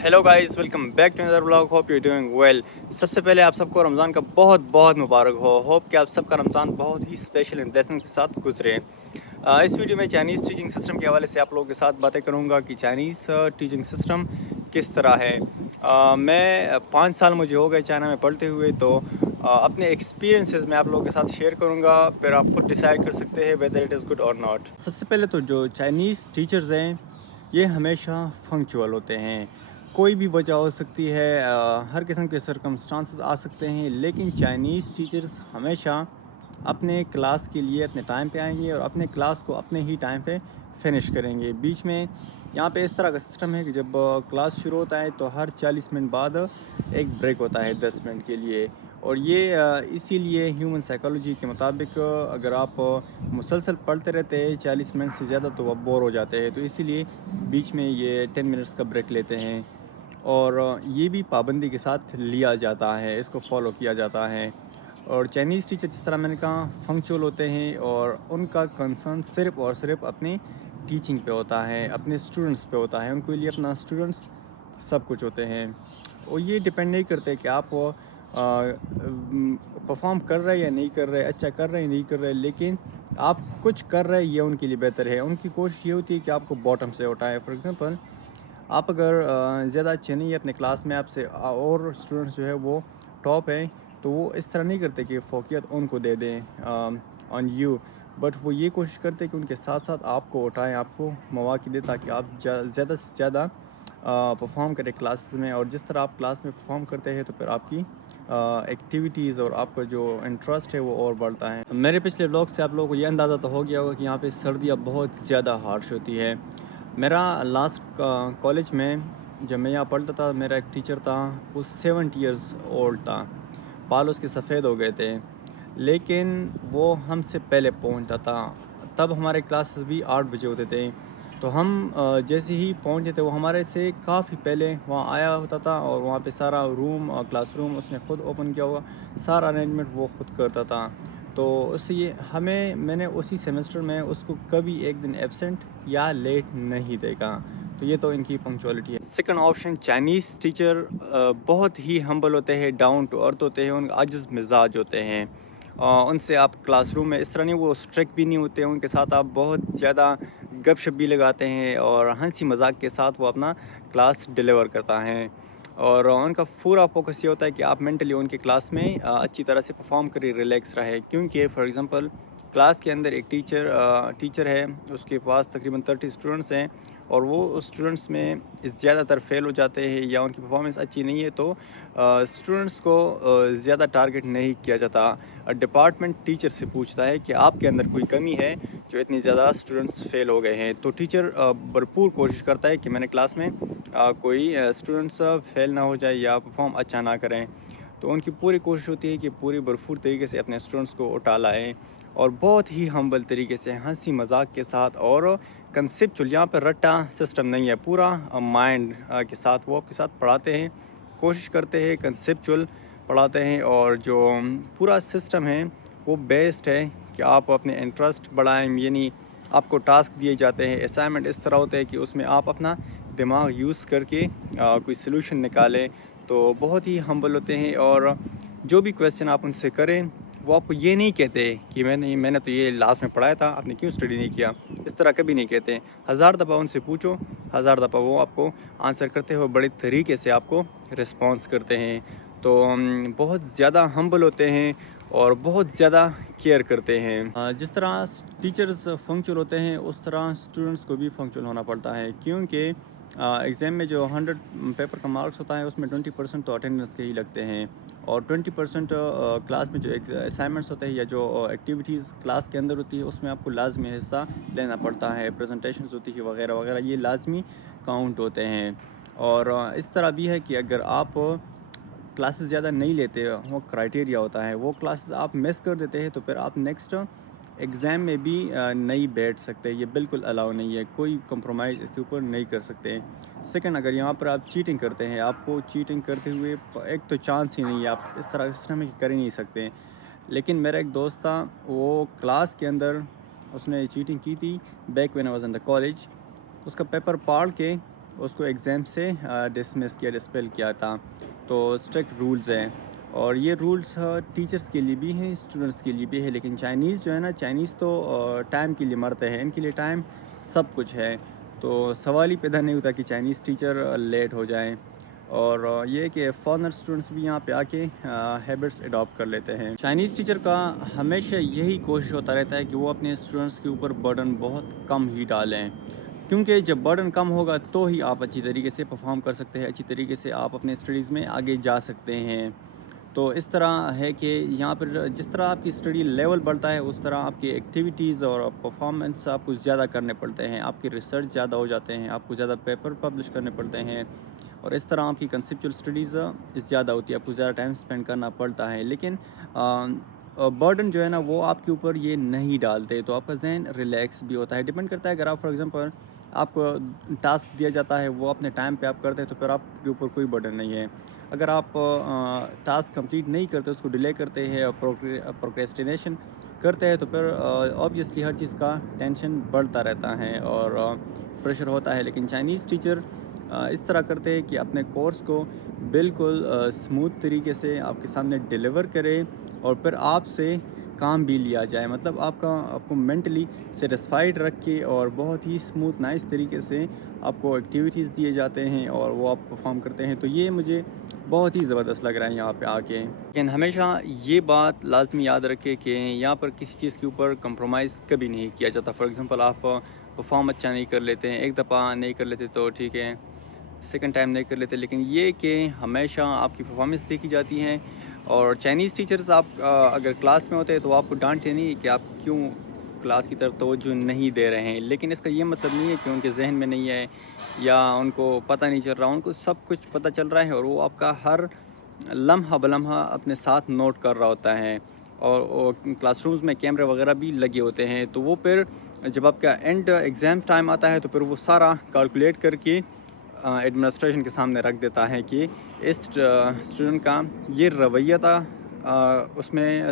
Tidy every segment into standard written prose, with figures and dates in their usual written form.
Hello guys, welcome back to another vlog. Hope you doing well. सबसे पहले आप सबको रमज़ान का बहुत बहुत मुबारक हो। होप कि आप सबका रमज़ान बहुत ही स्पेशल एंड ब्लेसिंग के साथ गुजरे। इस वीडियो में चाइनीज़ टीचिंग सिस्टम के हवाले से आप लोगों के साथ बातें करूंगा कि चाइनीज़ टीचिंग सिस्टम किस तरह है। मैं 5 साल मुझे हो गए चाइना में पढ़ते हुए, तो अपने एक्सपीरियंसेस मैं आप लोगों के साथ शेयर करूंगा, फिर आप खुद डिसाइड कर सकते हैं वेदर इट इज़ गुड और नॉट। सबसे पहले तो जो चाइनीज़ टीचर्स हैं ये हमेशा फंक्चुअल होते हैं। कोई भी वजह हो सकती है, हर किस्म के सर्कमस्टांसेस आ सकते हैं, लेकिन चाइनीज़ टीचर्स हमेशा अपने क्लास के लिए अपने टाइम पे आएंगे और अपने क्लास को अपने ही टाइम पे फिनिश करेंगे। बीच में यहाँ पे इस तरह का सिस्टम है कि जब क्लास शुरू होता है तो हर 40 मिनट बाद एक ब्रेक होता है 10 मिनट के लिए। और ये इसीलिए ह्यूमन साइकोलॉजी के मुताबिक अगर आप मुसलसल पढ़ते रहते हैं 40 मिनट से ज़्यादा तो आप बोर हो जाते हैं, तो इसीलिए बीच में ये 10 मिनट्स का ब्रेक लेते हैं। और ये भी पाबंदी के साथ लिया जाता है, इसको फॉलो किया जाता है। और चाइनीज़ टीचर जिस तरह मैंने कहा फंक्चुअल होते हैं और उनका कंसर्न सिर्फ़ और सिर्फ अपनी टीचिंग पे होता है, अपने स्टूडेंट्स पे होता है। उनके लिए अपना स्टूडेंट्स सब कुछ होते हैं। और ये डिपेंड नहीं करते कि आप परफॉर्म कर रहे हैं या नहीं कर रहे, अच्छा कर रहे हैं नहीं कर रहे, लेकिन आप कुछ कर रहे हैं ये उनके लिए बेहतर है। उनकी कोशिश ये होती है कि आपको बॉटम से उठाएं। फॉर एग्जांपल, आप अगर ज़्यादा अच्छे नहीं है अपने क्लास में, आपसे और स्टूडेंट्स जो है वो टॉप हैं, तो वो इस तरह नहीं करते कि फोकियत उनको दे दें ऑन यू, बट वो ये कोशिश करते हैं कि उनके साथ साथ आपको उठाएं, आपको मौक़े दें, ताकि आप ज़्यादा से ज़्यादा परफॉर्म करें क्लासेस में। और जिस तरह आप क्लास में परफॉर्म करते हैं तो फिर आपकी एक्टिविटीज़ और आपका जो इंटरेस्ट है वो और बढ़ता है। मेरे पिछले व्लॉग से आप लोगों को ये अंदाज़ा तो हो गया होगा कि यहाँ पे सर्दियाँ बहुत ज़्यादा हार्श होती है। मेरा लास्ट कॉलेज में जब मैं यहाँ पढ़ता था, मेरा एक टीचर था, वो 70 इयर्स ओल्ड था, बाल उसके सफ़ेद हो गए थे, लेकिन वो हमसे पहले पहुँचता था। तब हमारे क्लासेस भी 8 बजे होते थे, तो हम जैसे ही पहुँचे थे वो हमारे से काफ़ी पहले वहाँ आया होता था। और वहाँ पे सारा रूम क्लासरूम उसने ख़ुद ओपन किया हुआ, सारा अरेंजमेंट वो ख़ुद करता था। तो उससे ये हमें मैंने उसी सेमेस्टर में उसको कभी एक दिन एब्सेंट या लेट नहीं देखा। तो ये तो इनकी पंक्चुअलिटी है। सेकंड ऑप्शन, चाइनीज़ टीचर बहुत ही हम्बल होते हैं, डाउन टू अर्थ होते हैं, उनका आजिज़ मिजाज होते हैं। उनसे आप क्लासरूम में इस तरह नहीं, वो स्ट्रिक्ट भी नहीं होते, उनके साथ आप बहुत ज़्यादा गपशप भी लगाते हैं और हंसी मजाक के साथ वो अपना क्लास डिलीवर करता है। और उनका पूरा फोकस ये होता है कि आप मेंटली उनकी क्लास में अच्छी तरह से परफॉर्म करें, रिलैक्स रहे। क्योंकि फॉर एग्जांपल, क्लास के अंदर एक टीचर है, उसके पास तकरीबन 30 स्टूडेंट्स हैं, और वो स्टूडेंट्स में ज़्यादातर फेल हो जाते हैं या उनकी परफॉर्मेंस अच्छी नहीं है, तो स्टूडेंट्स को ज़्यादा टारगेट नहीं किया जाता। डिपार्टमेंट टीचर से पूछता है कि आपके अंदर कोई कमी है जो इतनी ज़्यादा स्टूडेंट्स फेल हो गए हैं। तो टीचर भरपूर कोशिश करता है कि मैंने क्लास में कोई स्टूडेंट्स फेल ना हो जाए या परफॉर्म अच्छा ना करें। तो उनकी पूरी कोशिश होती है कि पूरी भरपूर तरीके से अपने स्टूडेंट्स को उठा लाएँ, और बहुत ही हम्बल तरीके से हंसी मजाक के साथ। और कंसेप्चुअल, यहाँ पर रट्टा सिस्टम नहीं है, पूरा माइंड के साथ वो आपके साथ पढ़ाते हैं, कोशिश करते हैं कंसेप्चुअल पढ़ाते हैं। और जो पूरा सिस्टम है वो बेस्ड है कि आप अपने इंटरेस्ट बढ़ाएं, यानी आपको टास्क दिए जाते हैं, असाइनमेंट इस तरह होते हैं कि उसमें आप अपना दिमाग यूज़ करके कोई सलूशन निकालें। तो बहुत ही हम्बल होते हैं, और जो भी क्वेश्चन आप उनसे करें वो आपको ये नहीं कहते कि मैंने तो ये लास्ट में पढ़ाया था, आपने क्यों स्टडी नहीं किया, इस तरह कभी नहीं कहते। हज़ार दफ़ा उनसे पूछो, हज़ार दफ़ा वो आपको आंसर करते हुए बड़े तरीके से आपको रिस्पॉन्स करते हैं। तो बहुत ज़्यादा हम्बल होते हैं और बहुत ज़्यादा केयर करते हैं। जिस तरह टीचर्स फंक्चुअल होते हैं, उस तरह स्टूडेंट्स को भी फंक्चुअल होना पड़ता है। क्योंकि एग्ज़ाम में जो 100 पेपर का मार्क्स होता है, उसमें 20% तो अटेंडेंस के ही लगते हैं, और 20% क्लास में जो असाइनमेंट्स होते हैं या जो एक्टिविटीज़ क्लास के अंदर होती है, उसमें आपको लाजमी हिस्सा लेना पड़ता है। प्रेजेंटेशंस होती है वगैरह वगैरह, ये लाजमी काउंट होते हैं। और इस तरह भी है कि अगर आप क्लासेस ज़्यादा नहीं लेते, वो क्राइटेरिया होता है, वो क्लासेस आप मिस कर देते हैं, तो फिर आप नेक्स्ट एग्ज़ाम में भी नहीं बैठ सकते। ये बिल्कुल अलाउ नहीं है, कोई कंप्रोमाइज़ इसके ऊपर नहीं कर सकते। सेकंड, अगर यहाँ पर आप चीटिंग करते हैं, आपको चीटिंग करते हुए एक तो चांस ही नहीं है, आप इस तरह सिस्टम में कर ही नहीं सकते। लेकिन मेरा एक दोस्त था, वो क्लास के अंदर उसने चीटिंग की थी back when I was in the college. उसका पेपर पढ़ के اس کو ایگزام سے ڈسمس کیا ڈسپیل کیا تھا. تو اسٹرکٹ رولز ہیں اور یہ رولز ٹیچرس کے لیے بھی ہیں اسٹوڈنٹس کے لیے بھی ہے. لیکن چائنیز جو ہے نا چائنیز تو ٹائم کے لیے مرتے ہیں, ان کے لیے ٹائم سب کچھ ہے. تو سوال ہی پیدا نہیں ہوتا کہ چائنیز ٹیچر لیٹ ہو جائیں. اور یہ کہ فارنر اسٹوڈنٹس بھی یہاں پہ آ کے ہیبٹس اڈاپٹ کر لیتے ہیں. چائنیز ٹیچر کا ہمیشہ یہی کوشش ہوتا رہتا ہے کہ وہ اپنے اسٹوڈنٹس کے اوپر برڈن بہت کم ہی ڈالیں, کیونکہ جب برڈن کم ہوگا تو ہی آپ اچھی طریقے سے پرفارم کر سکتے ہیں, اچھی طریقے سے آپ اپنے اسٹڈیز میں آگے جا سکتے ہیں. تو اس طرح ہے کہ یہاں پر جس طرح آپ کی اسٹڈی لیول بڑھتا ہے اس طرح آپ کی ایکٹیویٹیز اور پرفارمنس آپ کو زیادہ کرنے پڑتے ہیں, آپ کی ریسرچ زیادہ ہو جاتے ہیں, آپ کو زیادہ پیپر پبلش کرنے پڑتے ہیں, اور اس طرح آپ کی کنسیپچول اسٹڈیز زیادہ ہوتی ہے, آپ کو زیادہ ٹائم اسپینڈ کرنا پڑتا ہے. لیکن برڈن جو ہے نا وہ آپ کے اوپر یہ نہیں ڈالتے, تو آپ کا ذہن ریلیکس بھی ہوتا ہے. ڈپینڈ کرتا ہے, اگر آپ فار ایگزامپل آپ کو ٹاسک دیا جاتا ہے وہ اپنے ٹائم پہ آپ کرتے ہیں تو پھر آپ کے اوپر کوئی برڈن نہیں ہے. اگر آپ ٹاسک کمپلیٹ نہیں کرتے, اس کو ڈیلے کرتے ہیں اور پروکریسٹینیشن کرتے ہیں, تو پھر آبویسلی ہر چیز کا ٹینشن بڑھتا رہتا ہے اور پریشر ہوتا ہے. لیکن چائنیز ٹیچر اس طرح کرتے ہیں کہ اپنے کورس کو بالکل اسموتھ طریقے سے آپ کے سامنے ڈیلیور کرے اور پھر آپ سے کام بھی لیا جائے, مطلب آپ کو مینٹلی سیٹسفائیڈ رکھ کے اور بہت ہی اسموتھ نائس طریقے سے آپ کو ایکٹیویٹیز دیے جاتے ہیں اور وہ آپ پرفارم کرتے ہیں. تو یہ مجھے بہت ہی زبردست لگ رہا ہے یہاں پہ آ کے. لیکن ہمیشہ یہ بات لازمی یاد رکھے کہ یہاں پر کسی چیز کے اوپر کمپرومائز کبھی نہیں کیا جاتا. فار ایگزامپل آپ پرفارم اچھا نہیں کر لیتے ہیں, ایک دفعہ نہیں کر لیتے تو ٹھیک ہے, سیکنڈ ٹائم نہیں کر لیتے, لیکن یہ کہ ہمیشہ آپ کی پرفارمنس دیکھی جاتی ہے. اور چائنیز ٹیچرز آپ اگر کلاس میں ہوتے ہیں تو آپ کو ڈانٹتے نہیں کہ آپ کیوں کلاس کی طرف توجہ نہیں دے رہے ہیں, لیکن اس کا یہ مطلب نہیں ہے کہ ان کے ذہن میں نہیں ہے یا ان کو پتہ نہیں چل رہا. ان کو سب کچھ پتہ چل رہا ہے اور وہ آپ کا ہر لمحہ بلمحہ اپنے ساتھ نوٹ کر رہا ہوتا ہے. اور کلاس رومز میں کیمرے وغیرہ بھی لگے ہوتے ہیں, تو وہ پھر جب آپ کا اینڈ ایگزام ٹائم آتا ہے تو پھر وہ سارا کیلکولیٹ کر کے ایڈمنسٹریشن کے سامنے رکھ دیتا ہے کہ اس اسٹوڈنٹ کا یہ رویہ تھا اس میں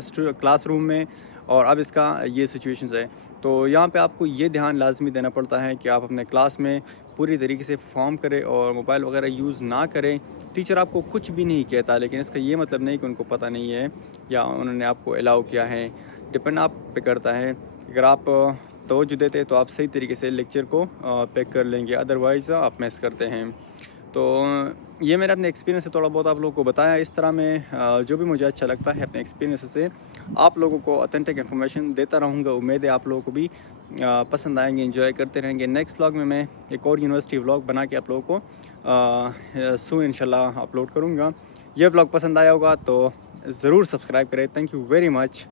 کلاس روم میں, اور اب اس کا یہ سچویشنز ہے. تو یہاں پہ آپ کو یہ دھیان لازمی دینا پڑتا ہے کہ آپ اپنے کلاس میں پوری طریقے سے پرفارم کریں اور موبائل وغیرہ یوز نہ کریں. ٹیچر آپ کو کچھ بھی نہیں کہتا, لیکن اس کا یہ مطلب نہیں کہ ان کو پتہ نہیں ہے یا انہوں نے آپ کو الاؤ کیا ہے. ڈپینڈ آپ پہ کرتا ہے. اگر آپ توجہ دیتے تو آپ صحیح طریقے سے لیکچر کو پیک کر لیں گے, ادروائز آپ مس کرتے ہیں. تو یہ میرا اپنے ایکسپیرینس سے تھوڑا بہت آپ لوگوں کو بتایا. اس طرح میں جو بھی مجھے اچھا لگتا ہے اپنے ایکسپیرینس سے آپ لوگوں کو othentic انفارمیشن دیتا رہوں گا. امید ہے آپ لوگوں کو بھی پسند آئیں گے, انجوائے کرتے رہیں گے. نیکسٹ ولاگ میں ایک اور یونیورسٹی ولاگ بنا کے آپ لوگوں کو سون انشاءاللہ اپلوڈ کروں گا. یہ ولاگ پسند آیا ہوگا تو ضرور سبسکرائب کریں. Thank you very much.